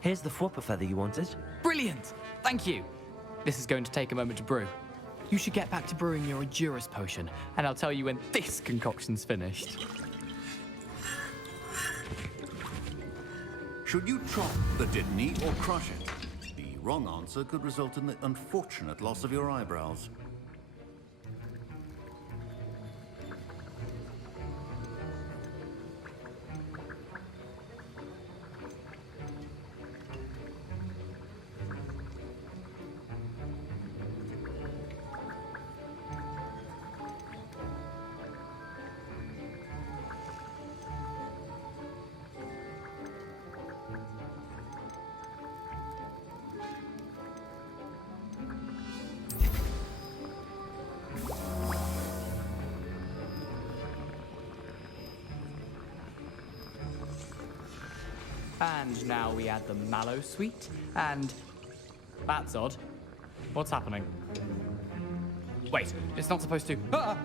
Here's the Fwopper feather you wanted. Brilliant! Thank you! This is going to take a moment to brew. You should get back to brewing your Endurus potion, and I'll tell you when this concoction's finished. Should you chop the Dittany or crush it? The wrong answer could result in the unfortunate loss of your eyebrows. And now we add the mallow sweet, and... That's odd. What's happening? Wait, it's not supposed to... Ah!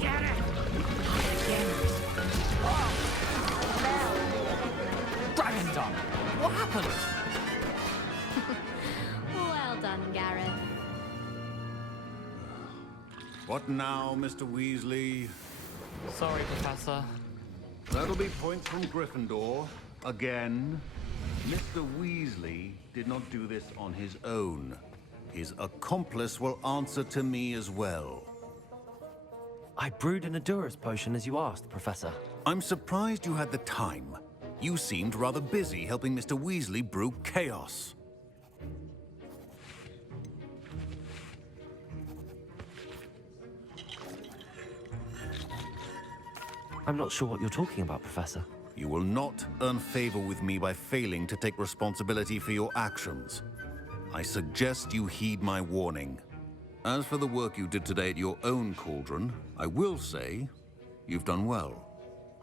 Get it! Dragon Dung! What happened? Well done, Gareth. What now, Mr. Weasley? Sorry, Professor. That'll be points from Gryffindor. Again. Mr. Weasley did not do this on his own. His accomplice will answer to me as well. I brewed an Endurus potion as you asked, Professor. I'm surprised you had the time. You seemed rather busy helping Mr. Weasley brew chaos. I'm not sure what you're talking about, Professor. You will not earn favor with me by failing to take responsibility for your actions. I suggest you heed my warning. As for the work you did today at your own cauldron, I will say you've done well.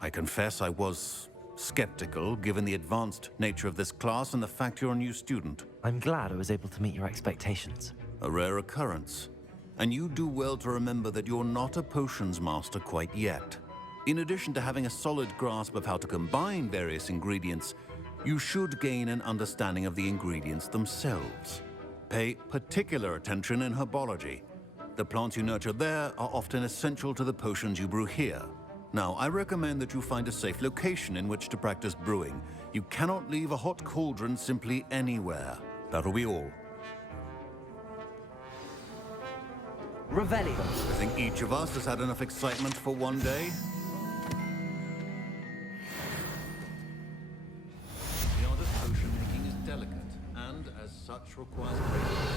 I confess I was skeptical, given the advanced nature of this class and the fact you're a new student. I'm glad I was able to meet your expectations. A rare occurrence. And you do well to remember that you're not a potions master quite yet. In addition to having a solid grasp of how to combine various ingredients, you should gain an understanding of the ingredients themselves. Pay particular attention in herbology. The plants you nurture there are often essential to the potions you brew here. Now, I recommend that you find a safe location in which to practice brewing. You cannot leave a hot cauldron simply anywhere. That'll be all. Revelio. I think each of us has had enough excitement for one day. The art of potion making is delicate, and as such requires patience.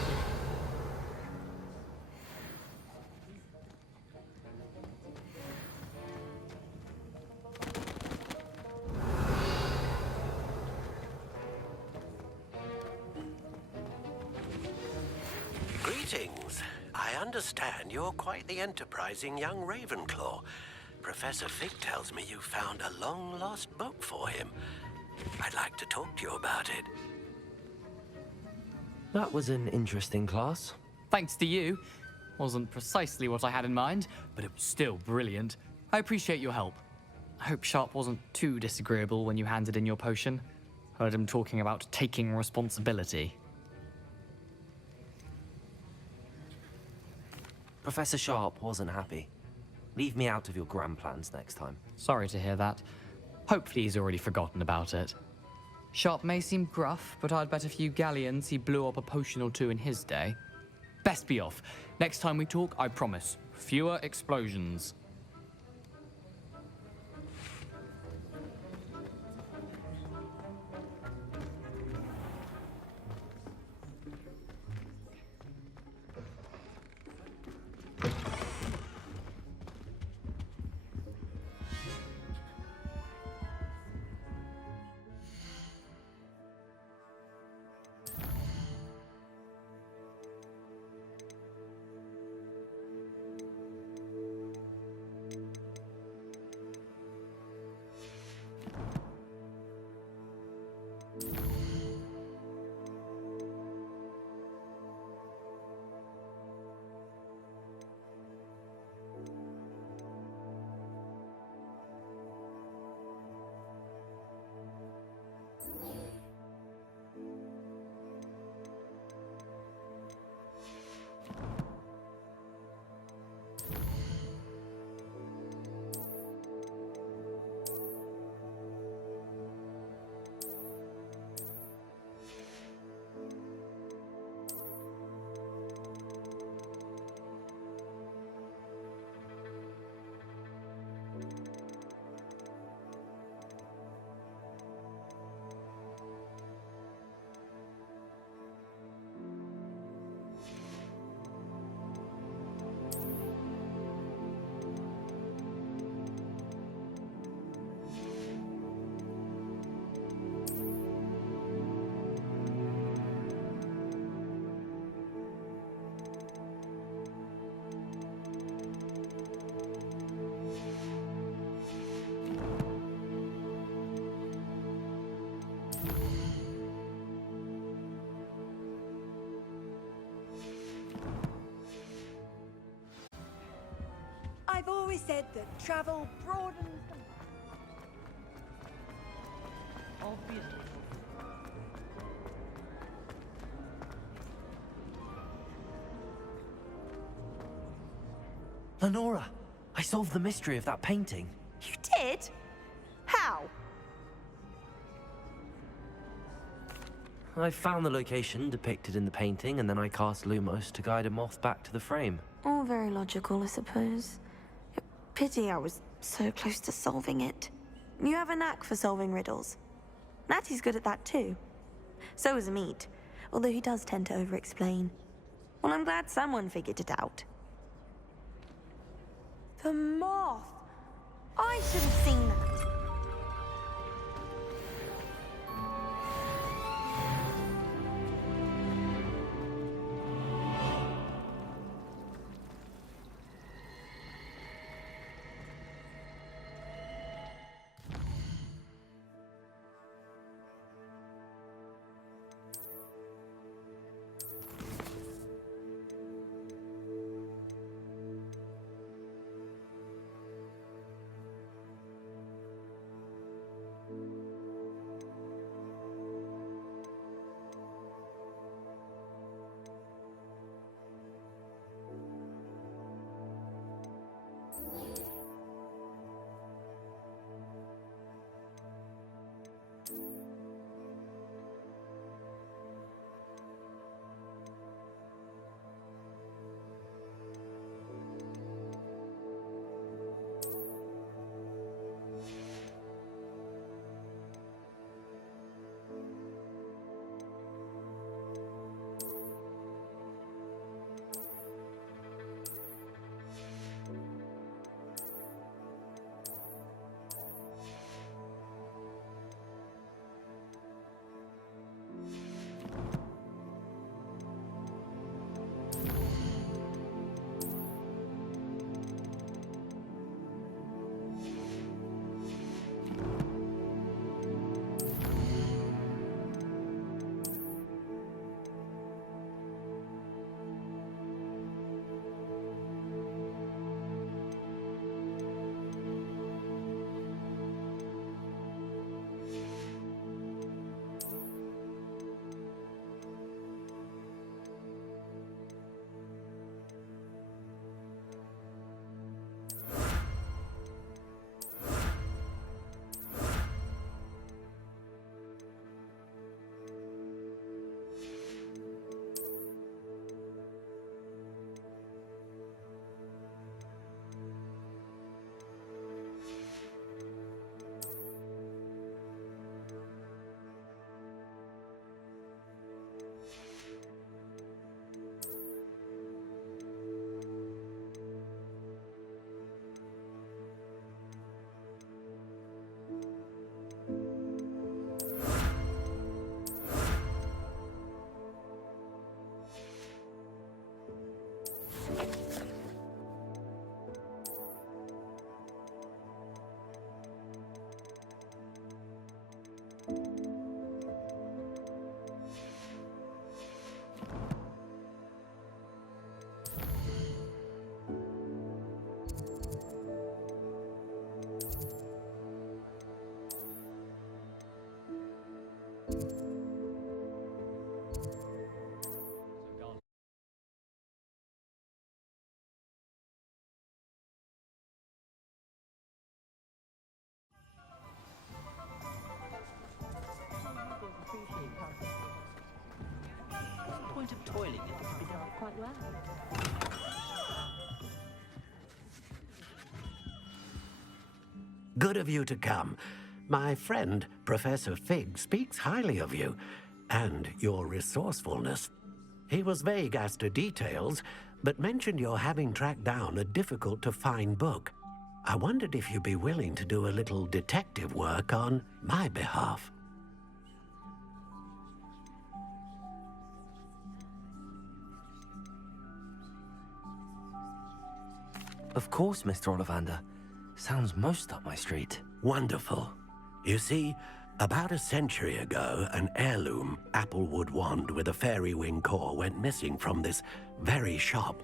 Greetings. I understand you're quite the enterprising young Ravenclaw. Professor Fig tells me you found a long-lost book for him. I'd like to talk to you about it. That was an interesting class. Thanks to you. Wasn't precisely what I had in mind, but it was still brilliant. I appreciate your help. I hope Sharp wasn't too disagreeable when you handed in your potion. Heard him talking about taking responsibility. Professor Sharp wasn't happy. Leave me out of your grand plans next time. Sorry to hear that. Hopefully he's already forgotten about it. Sharp may seem gruff, but I'd bet a few galleons he blew up a potion or two in his day. Best be off. Next time we talk, I promise, fewer explosions. always said that travel broadens the... Obviously. Lenora, I solved the mystery of that painting. You did? How? I found the location depicted in the painting, and then I cast Lumos to guide a moth back to the frame. All very logical, I suppose. Pity I was so close to solving it. You have a knack for solving riddles. Natty's good at that too. So is Amit, although he does tend to over-explain. Well, I'm glad someone figured it out. The moth. I should have seen that. Point of toiling if it can be done quite well. Good of you to come. My friend, Professor Fig, speaks highly of you and your resourcefulness. He was vague as to details, but mentioned your having tracked down a difficult-to-find book. I wondered if you'd be willing to do a little detective work on my behalf. Of course, Mr. Ollivander. Sounds most up my street. Wonderful. You see, about a century ago, an heirloom applewood wand with a fairy wing core went missing from this very shop.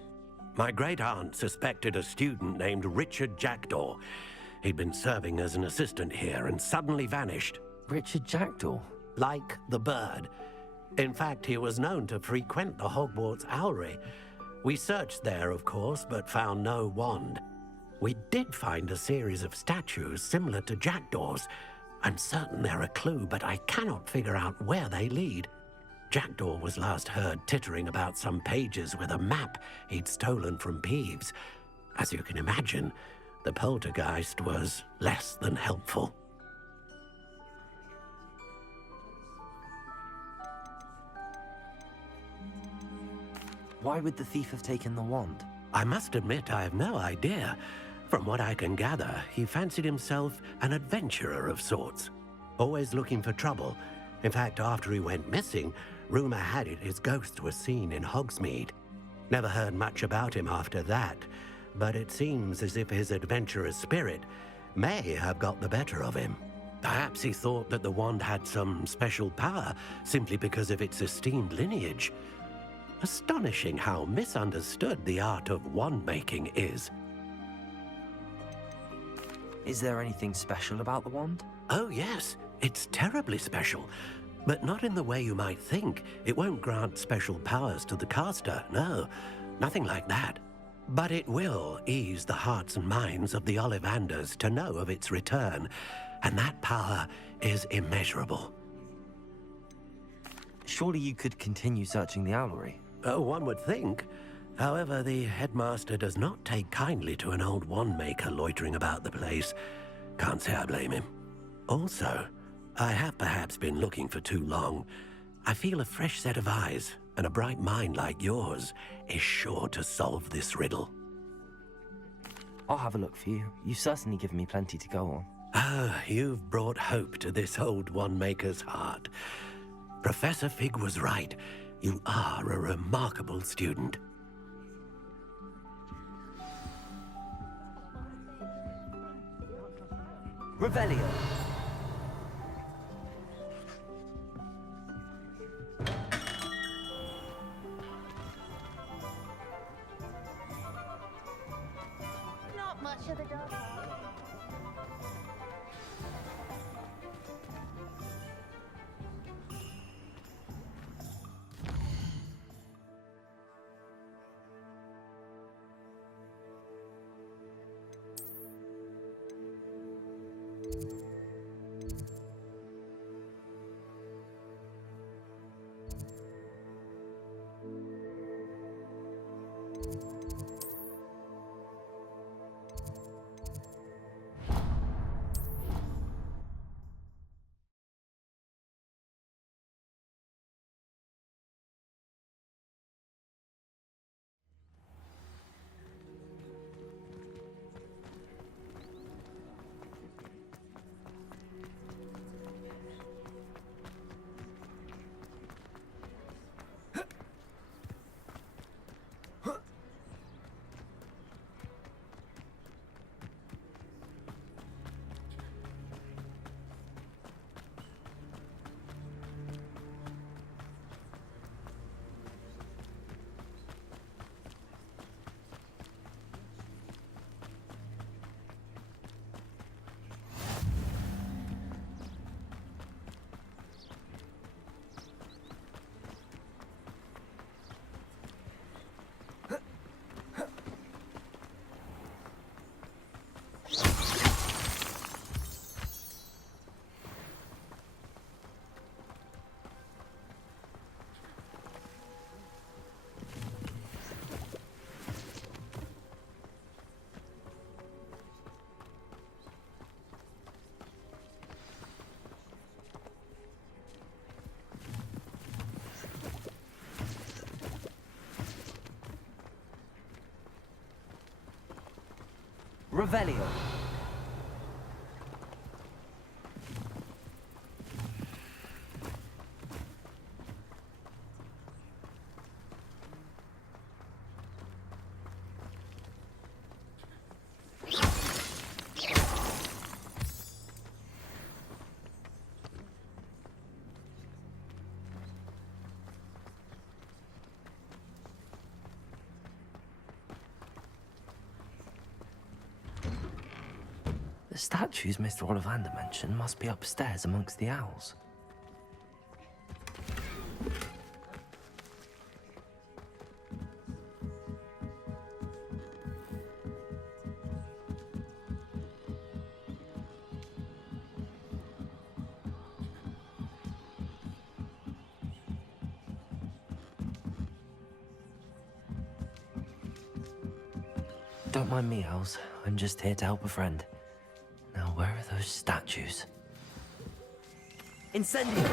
My great-aunt suspected a student named Richard Jackdaw. He'd been serving as an assistant here and suddenly vanished. Richard Jackdaw? Like the bird. In fact, he was known to frequent the Hogwarts Owlery. We searched there, of course, but found no wand. We did find a series of statues similar to Jackdaw's. I'm certain they're a clue, but I cannot figure out where they lead. Jackdaw was last heard tittering about some pages with a map he'd stolen from Peeves. As you can imagine, the poltergeist was less than helpful. Why would the thief have taken the wand? I must admit I have no idea. From what I can gather, he fancied himself an adventurer of sorts. Always looking for trouble. In fact, after he went missing, rumor had it his ghost was seen in Hogsmeade. Never heard much about him after that, but it seems as if his adventurous spirit may have got the better of him. Perhaps he thought that the wand had some special power simply because of its esteemed lineage. Astonishing how misunderstood the art of wand-making is. Is there anything special about the wand? Oh yes, it's terribly special. But not in the way you might think. It won't grant special powers to the caster, no. Nothing like that. But it will ease the hearts and minds of the Ollivanders to know of its return. And that power is immeasurable. Surely you could continue searching the owlery. Oh, one would think. However, the headmaster does not take kindly to an old wand-maker loitering about the place. Can't say I blame him. Also, I have perhaps been looking for too long. I feel a fresh set of eyes, and a bright mind like yours is sure to solve this riddle. I'll have a look for you. You've certainly given me plenty to go on. Ah, you've brought hope to this old wand-maker's heart. Professor Fig was right. You are a remarkable student. Revelio! Not much of the dog. Revelio! The statues Mr. Ollivander mentioned must be upstairs amongst the owls. Don't mind me, owls. I'm just here to help a friend. Now, where are those statues? Incendio!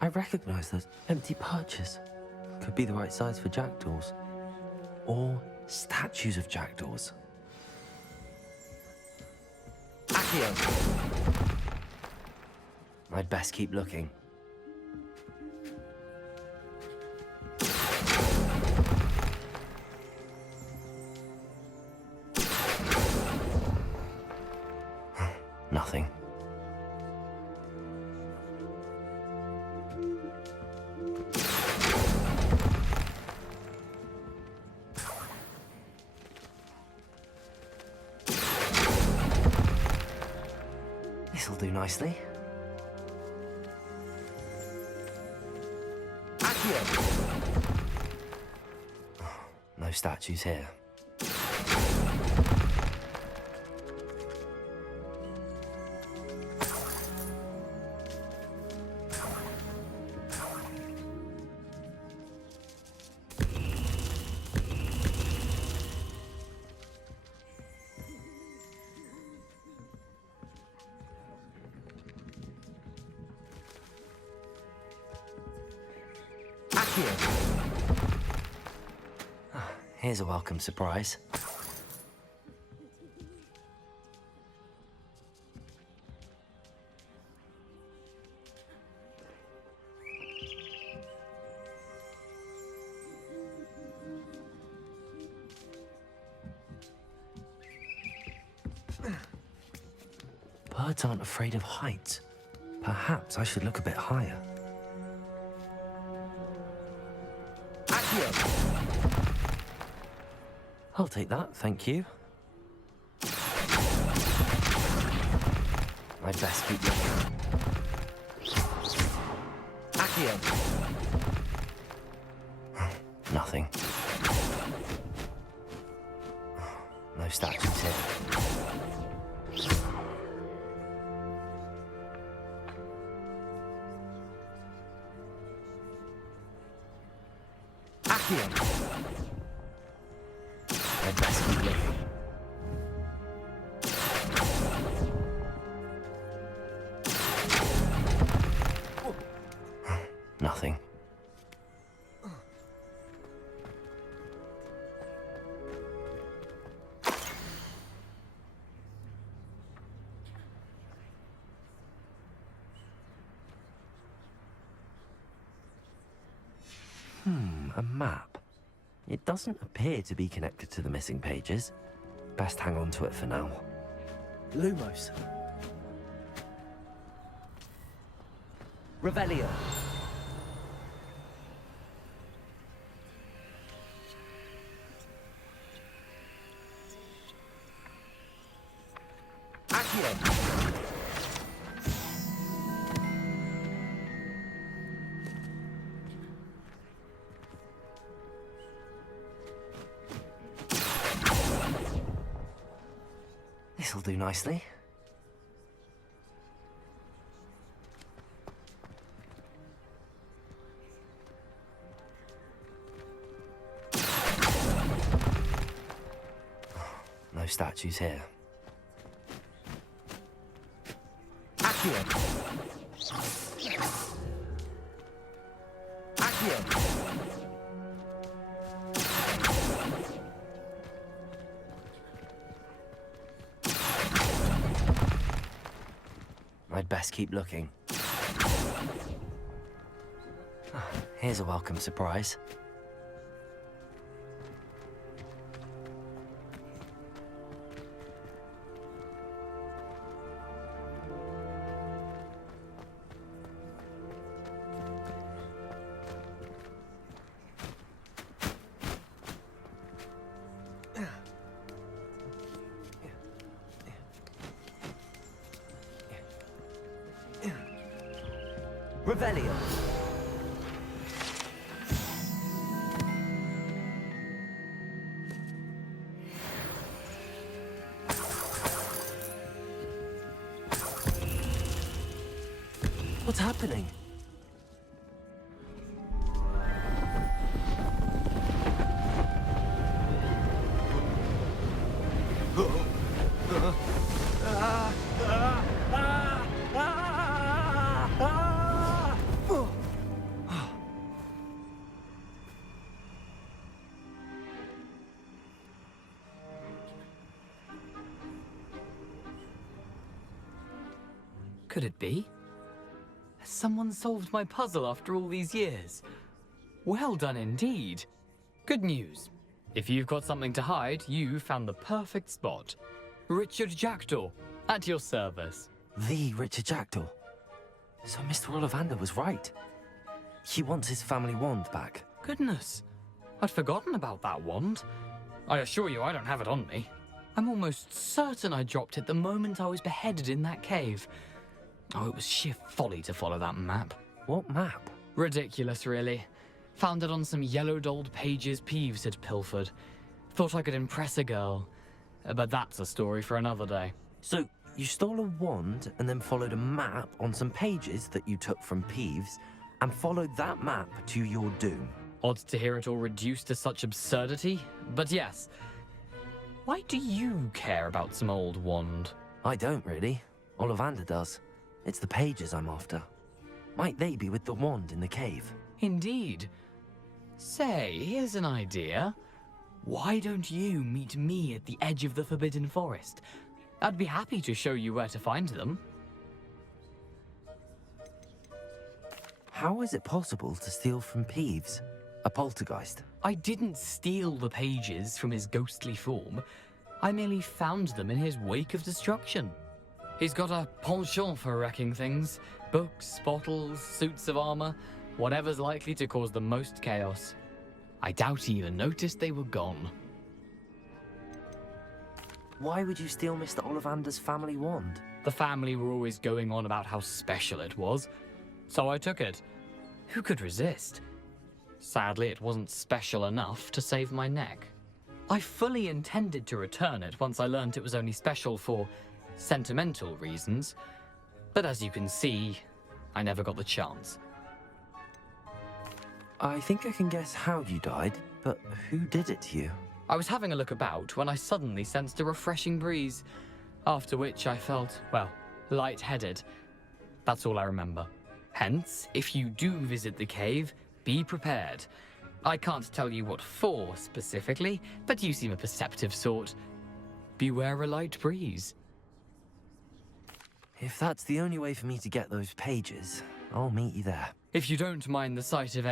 I recognize those empty perches. Could be the right size for jackdaws. Or statues of jackdaws. Accio! I'd best keep looking. Nothing. This'll do nicely. Accio! No statues here. Here's a welcome surprise. Birds aren't afraid of heights. Perhaps I should look a bit higher. I'll take that, thank you. I'd best keep looking. Accio! Nothing. No statues here. Accio! I'd best keep looking. Nothing. A map. It doesn't appear to be connected to the missing pages. Best hang on to it for now. Lumos. Revelio. Accio. This'll do nicely. No statues here. Accio! Accio! I'd best keep looking. Here's a welcome surprise. Revelio. What's happening? Could it be? Has someone solved my puzzle after all these years? Well done indeed. Good news. If you've got something to hide, you found the perfect spot. Richard Jackdaw, at your service. The Richard Jackdaw. So Mr. Ollivander was right. He wants his family wand back. Goodness, I'd forgotten about that wand. I assure you I don't have it on me. I'm almost certain I dropped it the moment I was beheaded in that cave. Oh, it was sheer folly to follow that map. What map? Ridiculous, really. Found it on some yellowed old pages Peeves had pilfered. Thought I could impress a girl. But that's a story for another day. So, you stole a wand and then followed a map on some pages that you took from Peeves and followed that map to your doom. Odd to hear it all reduced to such absurdity, but yes. Why do you care about some old wand? I don't really. Ollivander does. It's the pages I'm after. Might they be with the wand in the cave? Indeed. Say, here's an idea. Why don't you meet me at the edge of the Forbidden Forest? I'd be happy to show you where to find them. How is it possible to steal from Peeves? A poltergeist? I didn't steal the pages from his ghostly form. I merely found them in his wake of destruction. He's got a penchant for wrecking things. Books, bottles, suits of armor, whatever's likely to cause the most chaos. I doubt he even noticed they were gone. Why would you steal Mr. Ollivander's family wand? The family were always going on about how special it was, so I took it. Who could resist? Sadly, it wasn't special enough to save my neck. I fully intended to return it once I learned it was only special for sentimental reasons, but as you can see, I never got the chance. I think I can guess how you died, but who did it to you? I was having a look about when I suddenly sensed a refreshing breeze, after which I felt, well, lightheaded. That's all I remember. Hence, if you do visit the cave, be prepared. I can't tell you what for specifically, but you seem a perceptive sort. Beware a light breeze. If that's the only way for me to get those pages, I'll meet you there. If you don't mind the sight of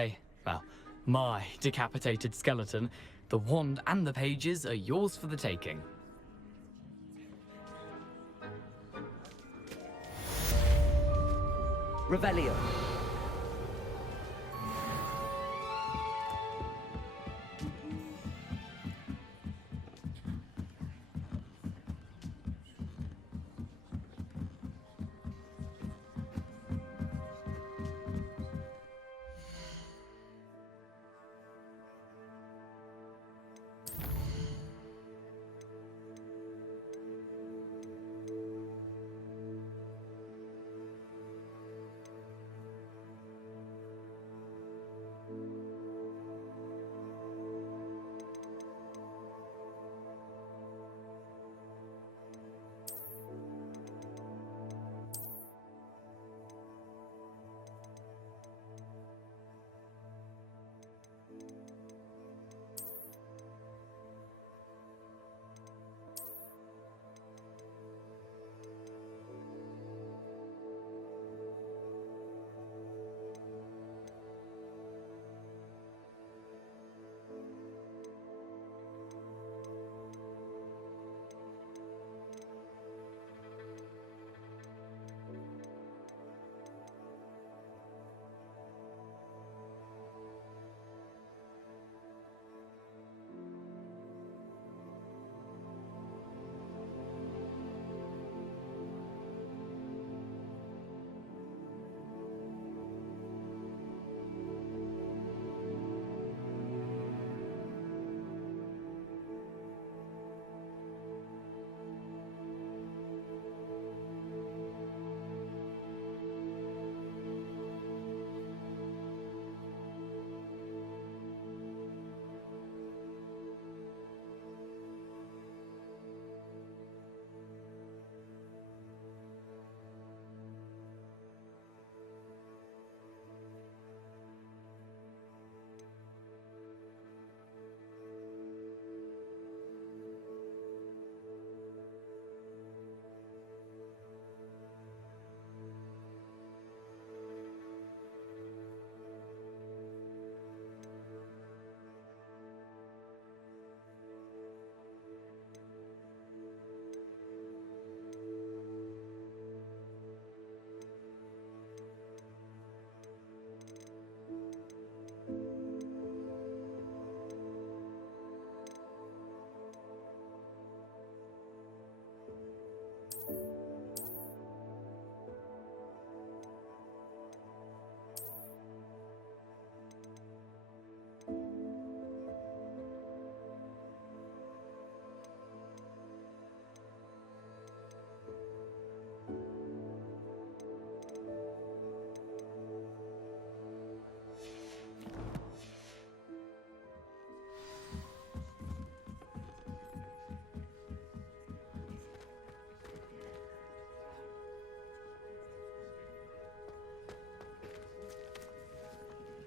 my decapitated skeleton, the wand and the pages are yours for the taking. Revelio.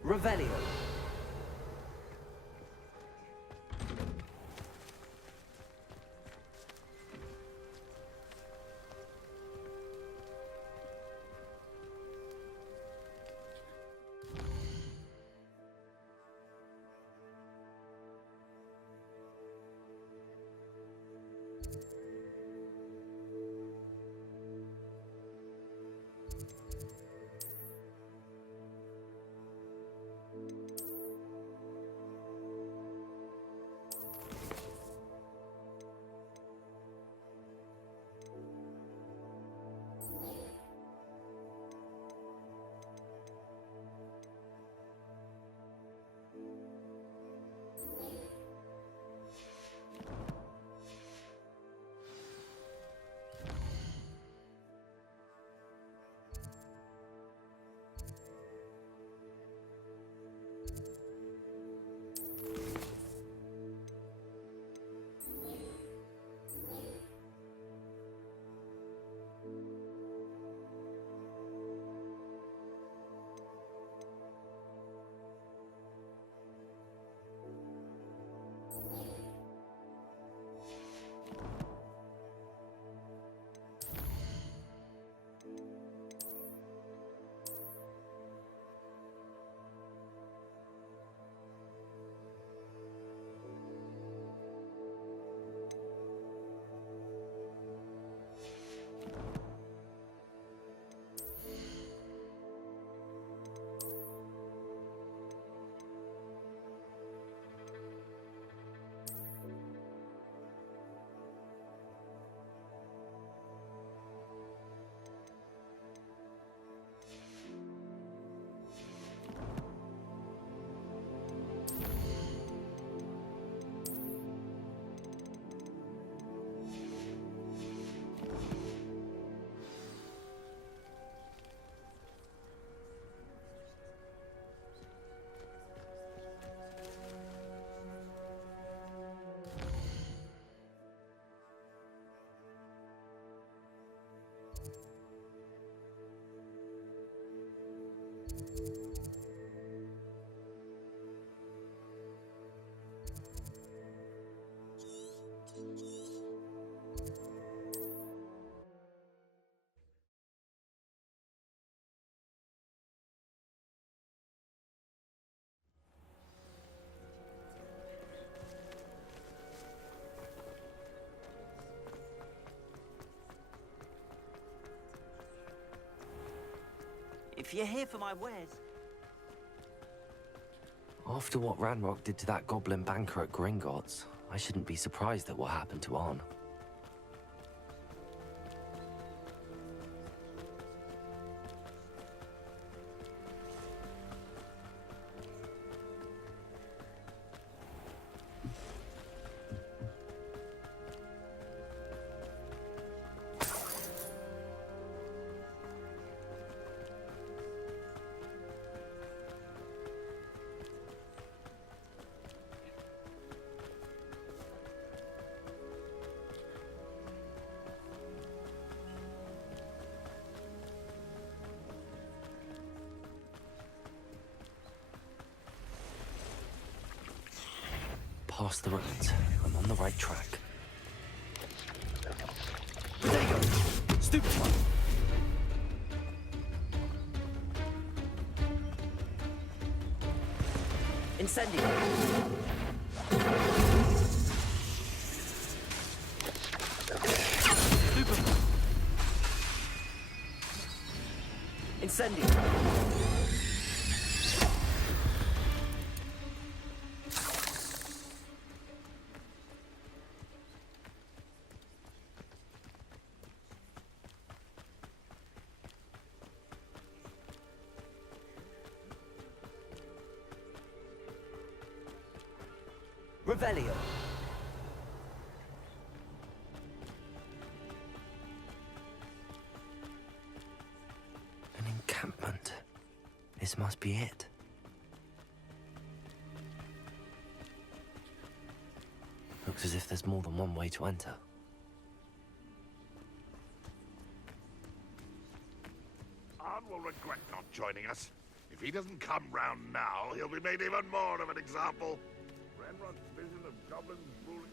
Revelio. If you're here for my wares... After what Ranrock did to that goblin banker at Gringotts, I shouldn't be surprised at what happened to Arn. Past the ruins. I'm on the right track. There you go! Stupid one! Incendio! Stupid one! Incendio! Revelio. An encampment. This must be it. Looks as if there's more than one way to enter. Arn will regret not joining us. If he doesn't come round now, he'll be made even more of an example. Ranrock's vision of goblins ruling...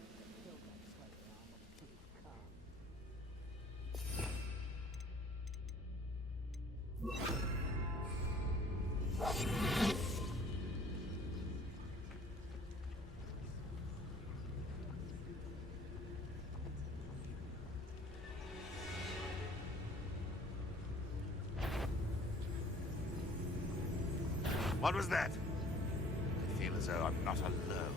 What was that? I feel as though I'm not alone.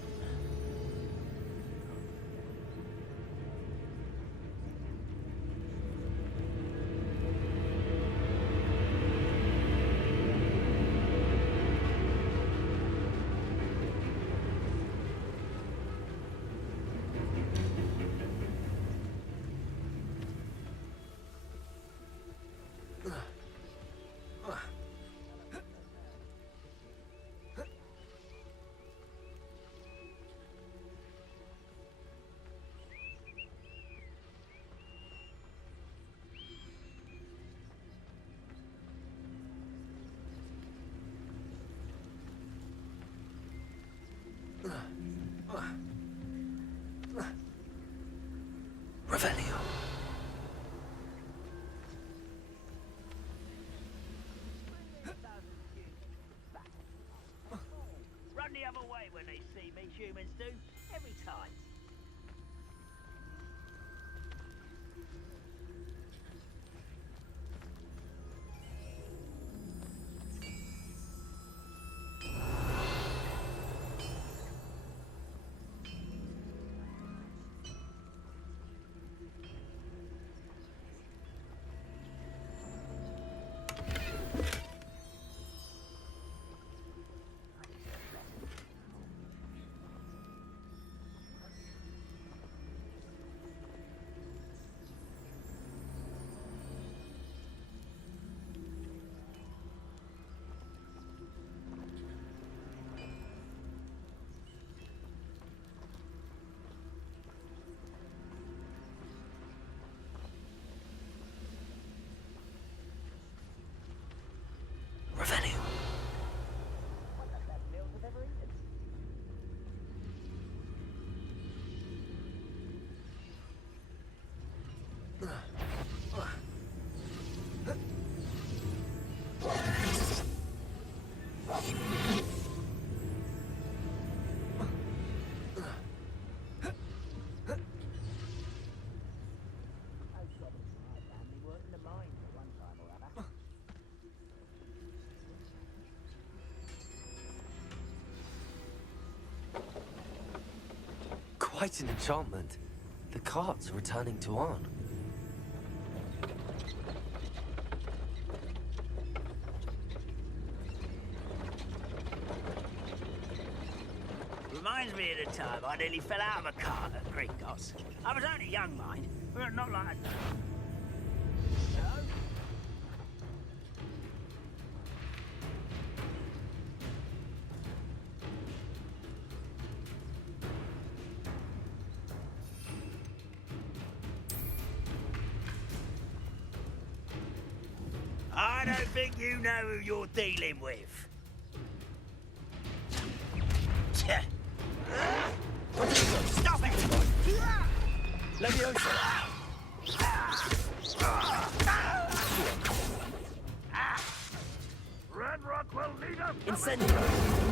Revelio. Run the other way when they see me, humans do. Every time. Revelio. One of the best meals I've ever eaten. My family worked in the mines at one time or other. Quite an enchantment. The cart's returning to Arn. Reminds me of the time I nearly fell out of a cart at Gringotts. I was only young, mind, but not like a... So? I don't think you know who you're dealing with. Stop it! Leviosa! Ranrock will lead us! Incendio!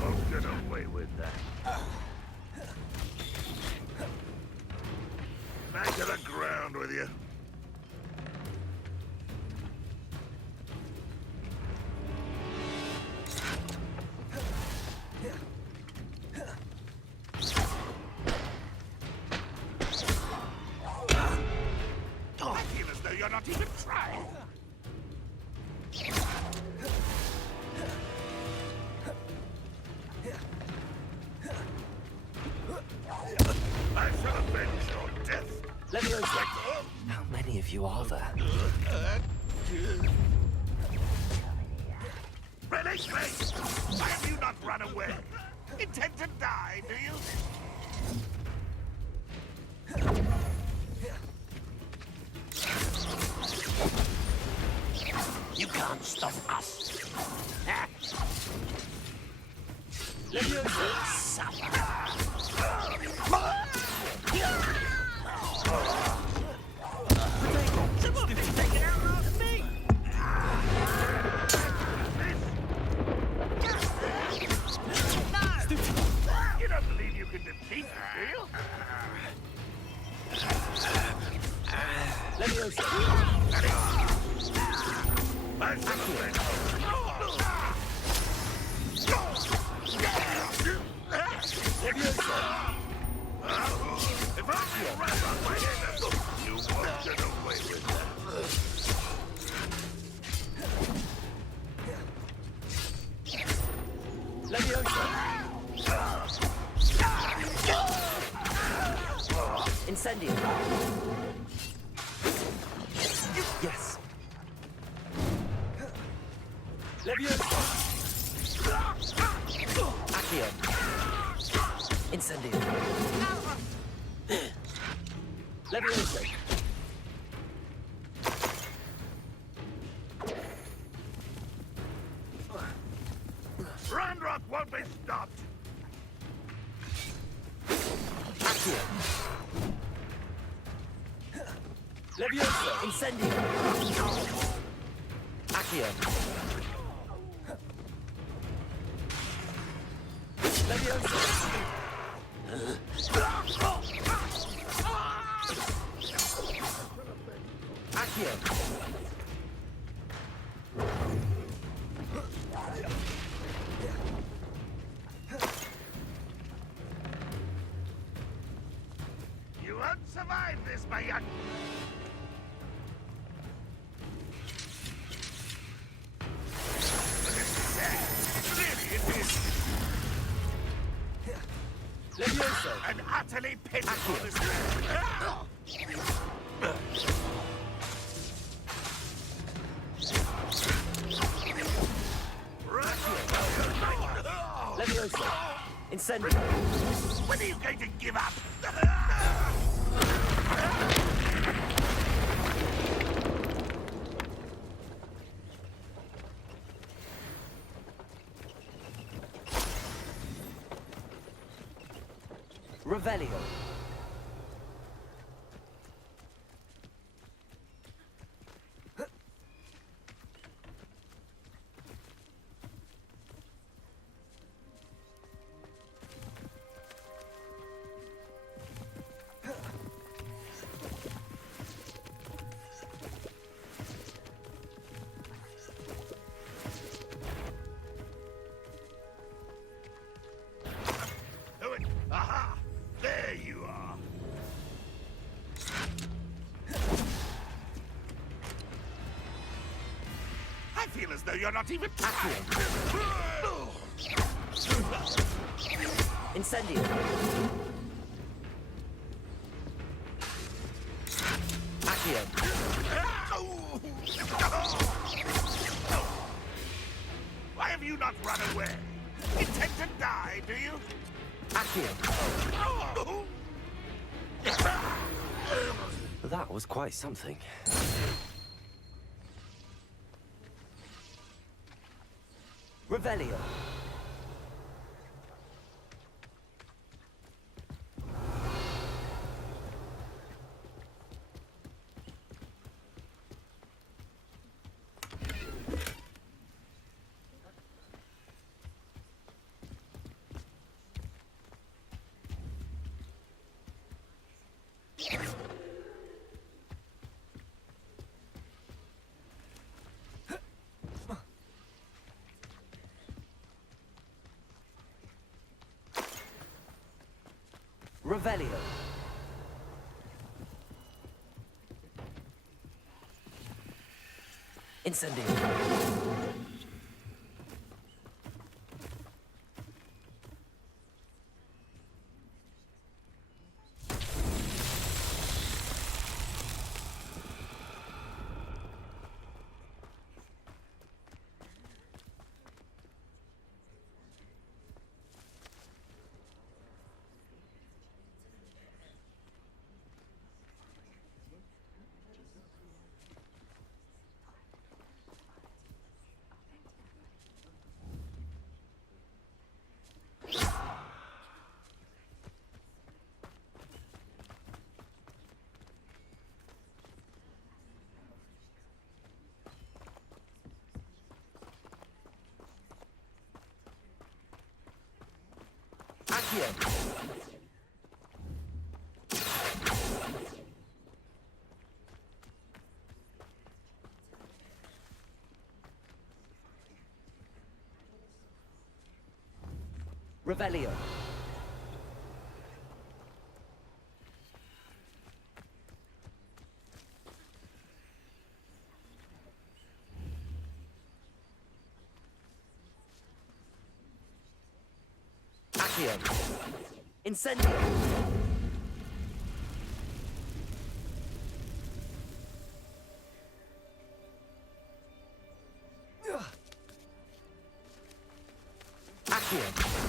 Won't get away with that. Back to the ground with you. I feel as though you're not even trying. I shall avenge your death. Leviosa! How many of you are there? Release me! Why have you not run away? Intend to die, do you? You can't stop us. You don't believe you can defeat me, do you? If I can run on my head, you won't get away with that. Incendio. Yes. Leviosa. Accio. Incendio. Leviosa. Ranrock won't be stopped. Accio. Leviosa. Incendio. Accio. Leviosa. Accio. You won't survive this, my young... Really, it is Leviosa. an utterly pitiful display. Leviosa. Incendio. When are you going to give up? Revelio. Do it. Aha! There you are. I feel as though you're not even trying. Incendio. Accio. Why have you not run away? Intend to die, do you? Accio. That was quite something. Revelio. Revelio. Incendio. Accio. Revelio. Accio. Incendio. Accio.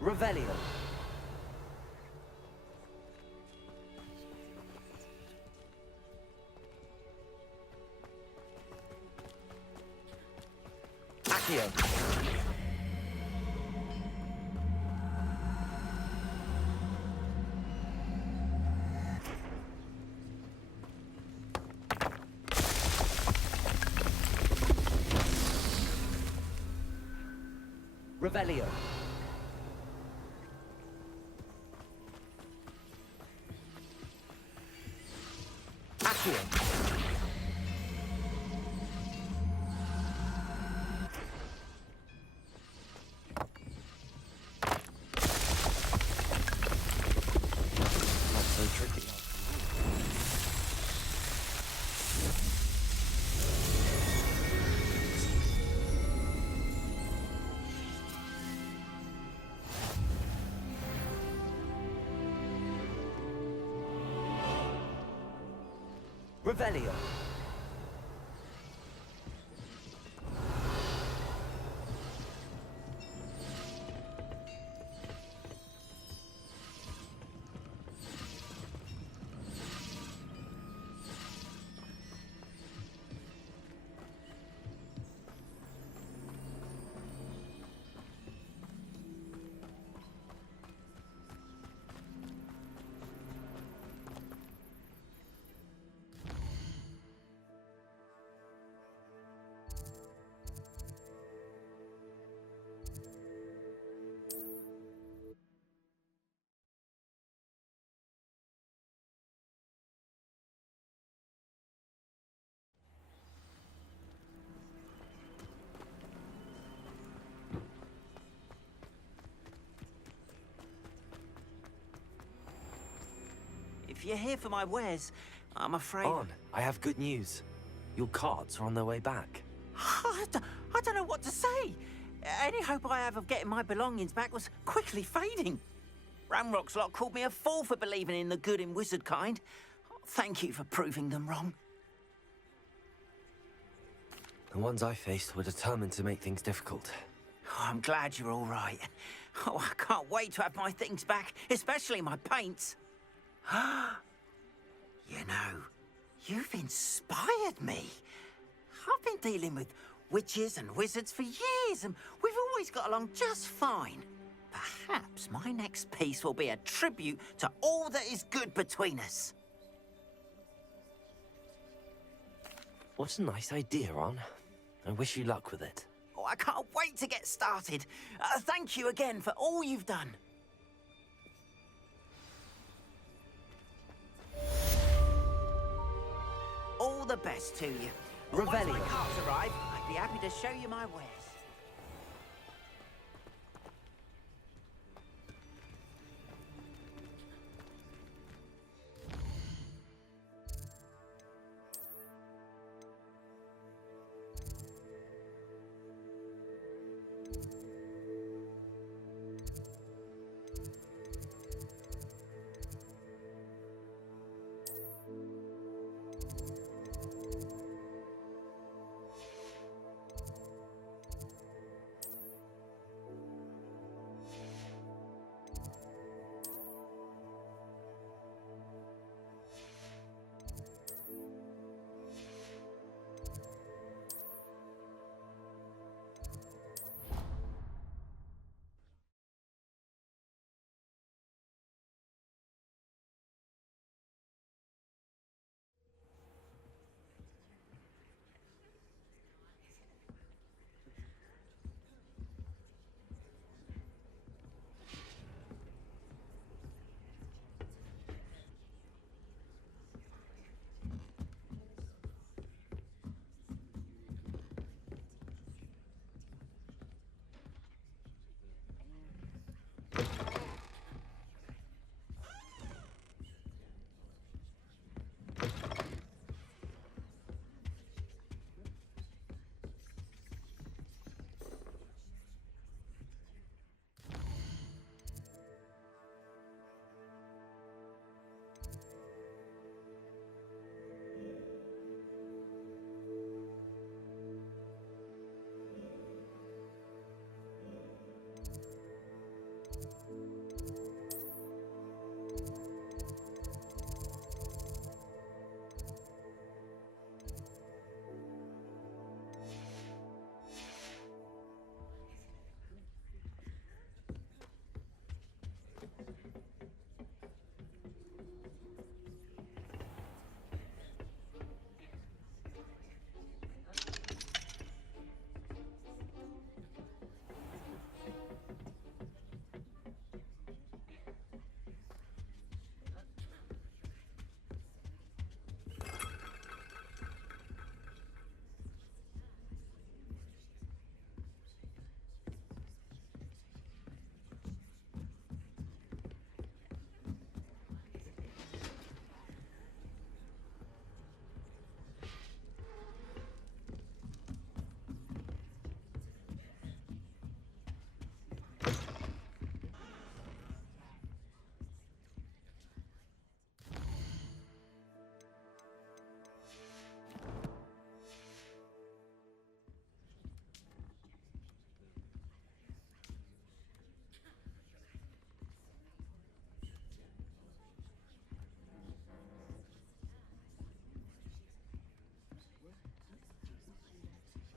Revelio. Accio. Revelio. Accio. Not so tricky. Revelio. If you're here for my wares, I'm afraid... On, I have good news. Your carts are on their way back. I don't know what to say. Any hope I have of getting my belongings back was quickly fading. Ramrock's lot called me a fool for believing in the good in wizard kind. Thank you for proving them wrong. The ones I faced were determined to make things difficult. Oh, I'm glad you're all right. Oh, I can't wait to have my things back, especially my paints. You know, you've inspired me. I've been dealing with witches and wizards for years, and we've always got along just fine. Perhaps my next piece will be a tribute to all that is good between us. What a nice idea, Ron. I wish you luck with it. Oh, I can't wait to get started. Thank you again for all you've done. All the best to you. Once my Revelio. carts arrive, I'd be happy to show you my wares.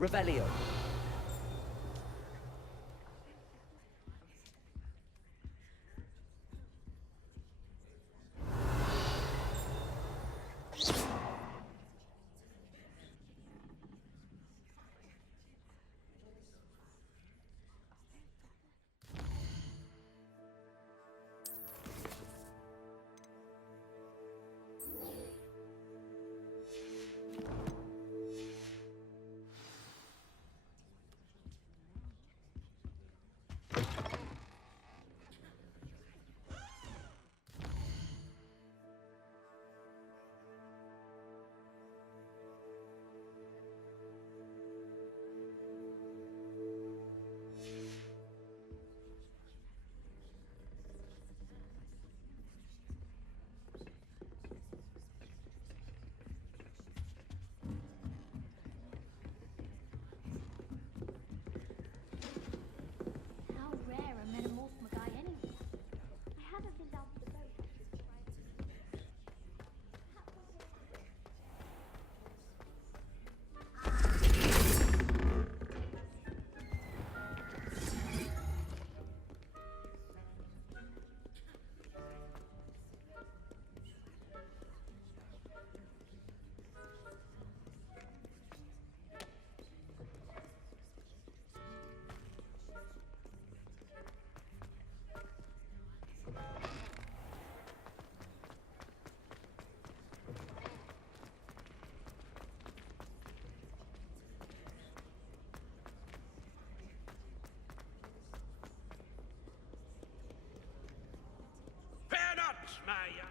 Revelio. How rare a metamorph guy anyway. I haven't been down to the boat. Fear not, my young.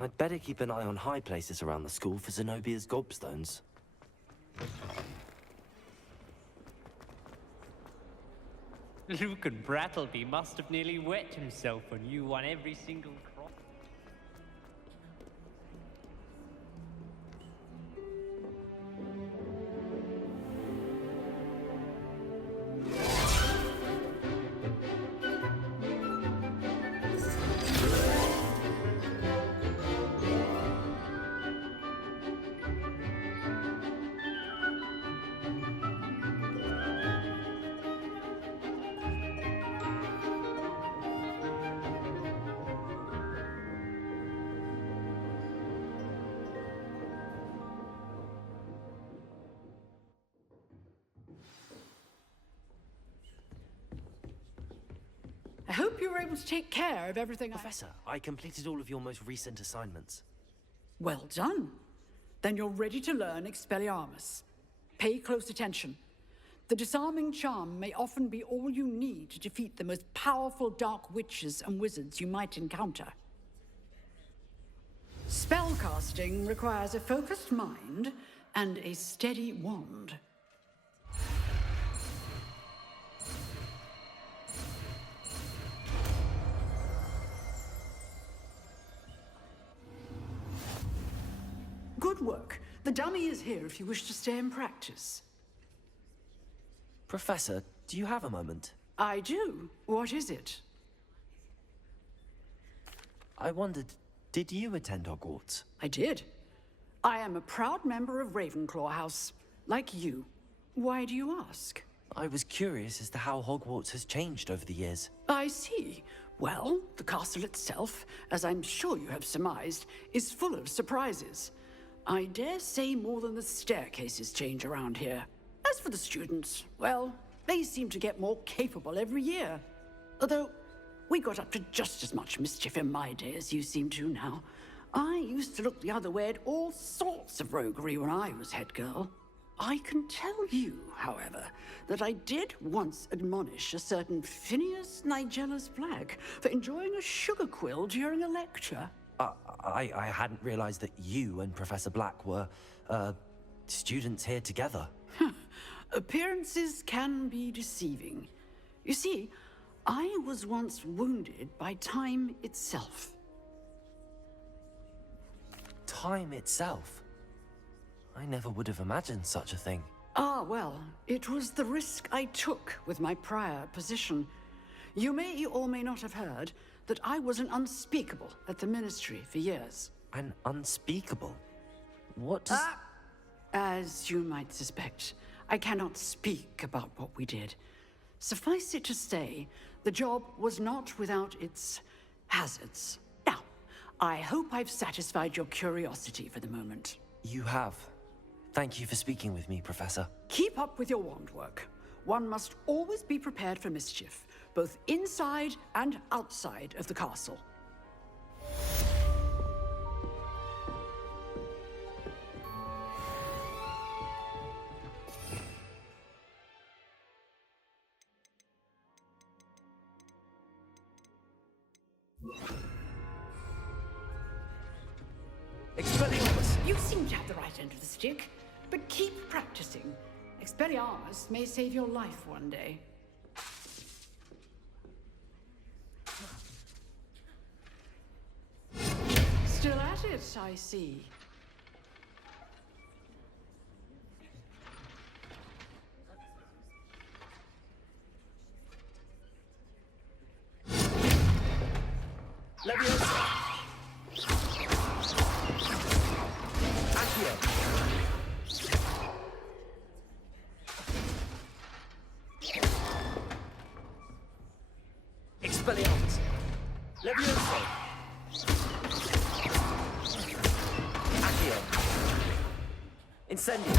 I'd better keep an eye on high places around the school for Zenobia's gobstones. Lucan Brattleby must have nearly wet himself when you won every single cross. I hope you were able to take care of everything. Professor, I completed all of your most recent assignments. Well done. Then you're ready to learn Expelliarmus. Pay close attention. The disarming charm may often be all you need to defeat the most powerful dark witches and wizards you might encounter. Spellcasting requires a focused mind and a steady wand. Good work. The dummy is here if you wish to stay and practice. Professor, do you have a moment? I do. What is it? I wondered, did you attend Hogwarts? I did. I am a proud member of Ravenclaw House, like you. Why do you ask? I was curious as to how Hogwarts has changed over the years. I see. Well, the castle itself, as I'm sure you have surmised, is full of surprises. I dare say more than the staircases change around here. As for the students, well, they seem to get more capable every year. Although, we got up to just as much mischief in my day as you seem to now. I used to look the other way at all sorts of roguery when I was head girl. I can tell you, however, that I did once admonish a certain Phineas Nigella's Black for enjoying a sugar quill during a lecture. I hadn't realized that you and Professor Black were, students here together. Appearances can be deceiving. You see, I was once wounded by time itself. Time itself? I never would have imagined such a thing. Ah, well, it was the risk I took with my prior position. You may or may not have heard that I was an unspeakable at the Ministry for years. An unspeakable? What does... As you might suspect, I cannot speak about what we did. Suffice it to say, the job was not without its hazards. Now, I hope I've satisfied your curiosity for the moment. You have. Thank you for speaking with me, Professor. Keep up with your wand work. One must always be prepared for mischief, both inside and outside of the castle. Expelliarmus! You seem to have the right end of the stick, but keep practicing. Expelliarmus may save your life one day. Still at it, I see. Leviosa! Accio! Expelliarmus! Leviosa! Accio! Incendio!